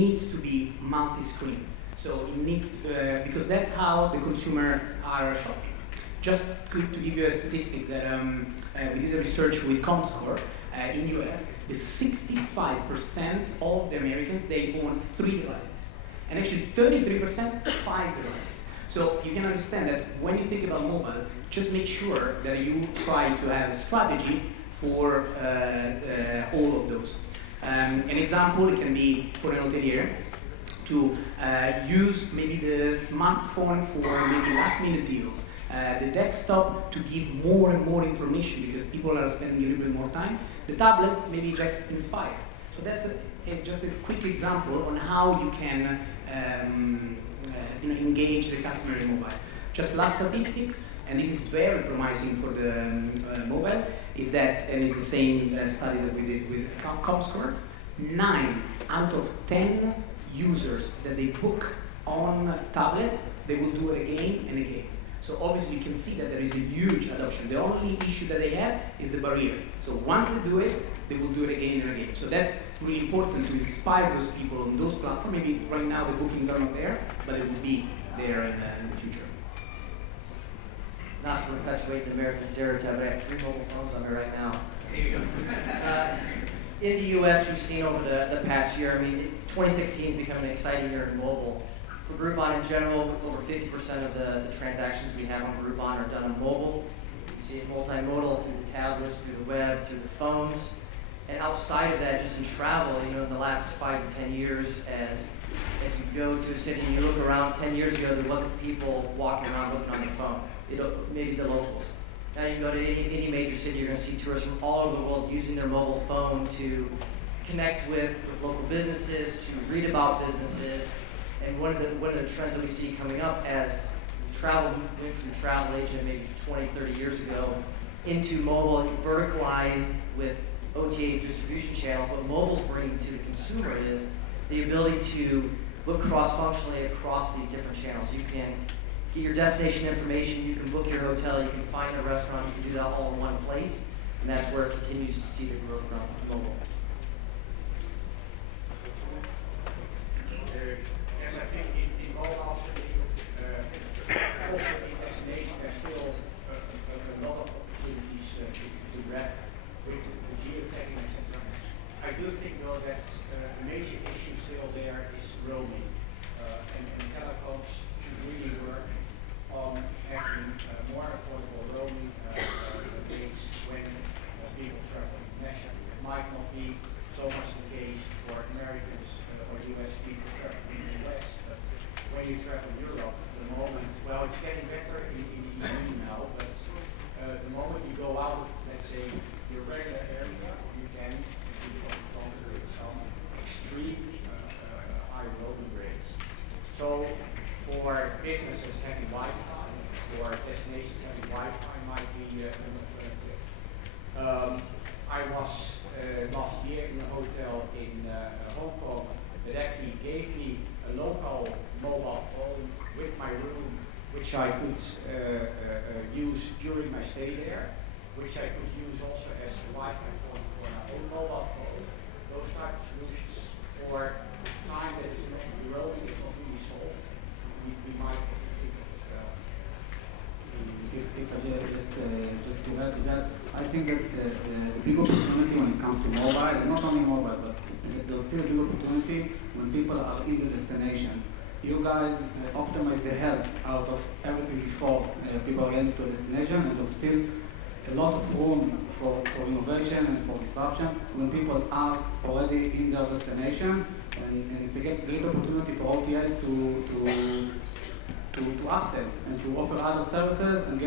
needs to be multi-screen. So it needs, because that's how the consumer are shopping. Just to give you a statistic that we did a research with Comscore in US, is 65% of the Americans, they own 3 devices. And actually 33%, 5 devices. So you can understand that when you think about mobile, just make sure that you try to have a strategy for all of those. An example, it can be for an hotelier to use maybe the smartphone for maybe last minute deals, the desktop to give more and more information because people are spending a little bit more time, the tablets maybe just inspire. So that's just a quick example on how you can engage the customer in mobile. Just last statistics, and this is very promising for the mobile, is that, and it's the same study that we did with Comscore, 9 out of 10 users that they book on tablets, they will do it again and again. So obviously you can see that there is a huge adoption. The only issue that they have is the barrier. So once they do it, they will do it again and again. So that's really important to inspire those people on those platforms. Maybe right now the bookings are not there, but it will be there in the future. Not to perpetuate the American stereotype, but I have 3 mobile phones on me right now. There you go. In the US, we've seen over the past year, 2016 has become an exciting year in mobile. For Groupon in general, over 50% of the transactions we have on Groupon are done on mobile. You see it multimodal through the tablets, through the web, through the phones. And outside of that, just in travel, in the last 5 to 10 years, as you go to a city and you look around, 10 years ago, there wasn't people walking around looking on their phone. Maybe the locals. Now you can go to any major city, you're going to see tourists from all over the world using their mobile phone to connect with local businesses, to read about businesses. And one of the trends that we see coming up as travel went from travel agent maybe 20, 30 years ago into mobile and verticalized with OTA distribution channels, what mobile's bringing to the consumer is the ability to look cross-functionally across these different channels. You can get your destination information, you can book your hotel, you can find a restaurant, you can do that all in one place, and that's where it continues to see the growth from mobile. Yes, I think in mobile, also in destination, there's still a lot of opportunities to grab with the geotagging, etc. I do think though that a major issue still there is roaming, and telecoms should really work on having more affordable roaming rates when people travel internationally. It might not be so much the case for Americans or US people traveling in the US, but when you travel Europe, the moment, well, it's getting better in the EU now, but the moment you go out of, let's say, your regular area, you can encounter some extremely high roaming rates. So for businesses having Wi-Fi, for destinations having Wi-Fi might be an alternative. I was last year in a hotel in Hong Kong that actually gave me a local mobile phone with my room, which I could use during my stay there, which I could use also as a Wi-Fi point for my own mobile phone. Those type of solutions for time that is not roaming is not really solved. We might have to think of as well. If I just to add to that, I think that the big opportunity when it comes to mobile, and not only mobile, but there's still a big opportunity when people are in the destination. You guys optimize the hell out of everything before people are getting to a destination, and there's still a lot of room for innovation and for disruption when people are already in their destinations, and they get great opportunity for OTAs to upsell and to offer other services and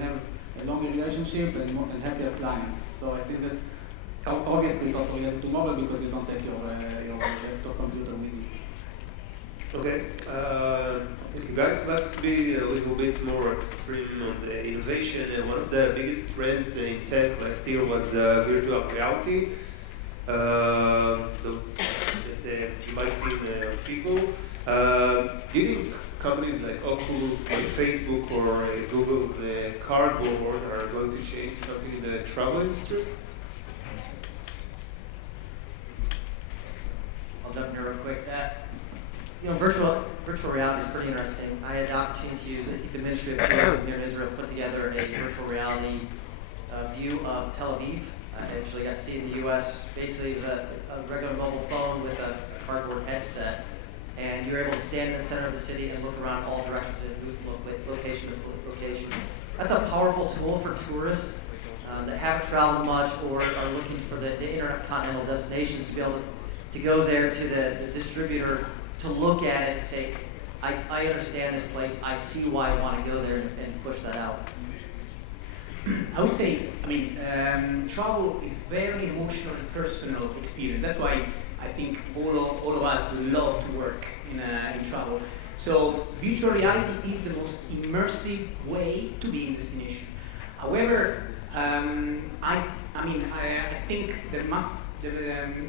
have a longer relationship and happier clients. So I think that obviously it's also related to mobile because you don't take your desktop computer with you. Okay, thank you guys. Let's be a little bit more extreme on the innovation. And one of the biggest trends in tech last year was virtual reality. That you might see in people. Do you think companies like Oculus, like Facebook, or Google's Cardboard are going to change something in the travel industry? I'll jump in here real quick. That You know, virtual reality is pretty interesting. I had the opportunity to use, I think the Ministry of Tourism here in Israel put together a virtual reality view of Tel Aviv. I actually got to see it in the U.S. Basically, it was a regular mobile phone with a cardboard headset, and you're able to stand in the center of the city and look around all directions and move from location to location. That's a powerful tool for tourists that haven't traveled much or are looking for the intercontinental destinations to be able to go there to the distributor to look at it and say, I understand this place, I see why I want to go there and push that out. I would say, travel is very emotional and personal experience. That's why I think all of us love to work in travel. So virtual reality is the most immersive way to be in destination. However, I think there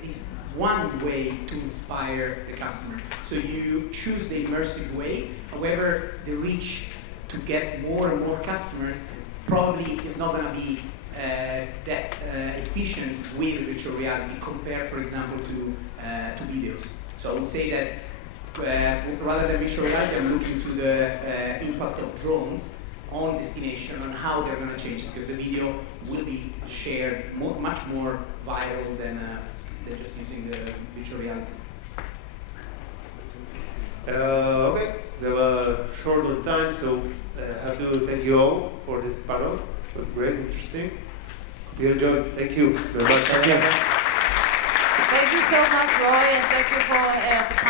is one way to inspire the customer. So you choose the immersive way. However, the reach to get more and more customers probably is not going to be that efficient with virtual reality compared, for example, to videos. So I would say that rather than virtual reality, I'm looking to the impact of drones on destination, on how they're going to change it, because the video will be shared much more viral than just using the virtual reality. Okay, we have a short on time, so I have to thank you all for this panel. It was great, interesting. We enjoyed. Thank you very much. Thank you so much, Roy, and thank you for the panel.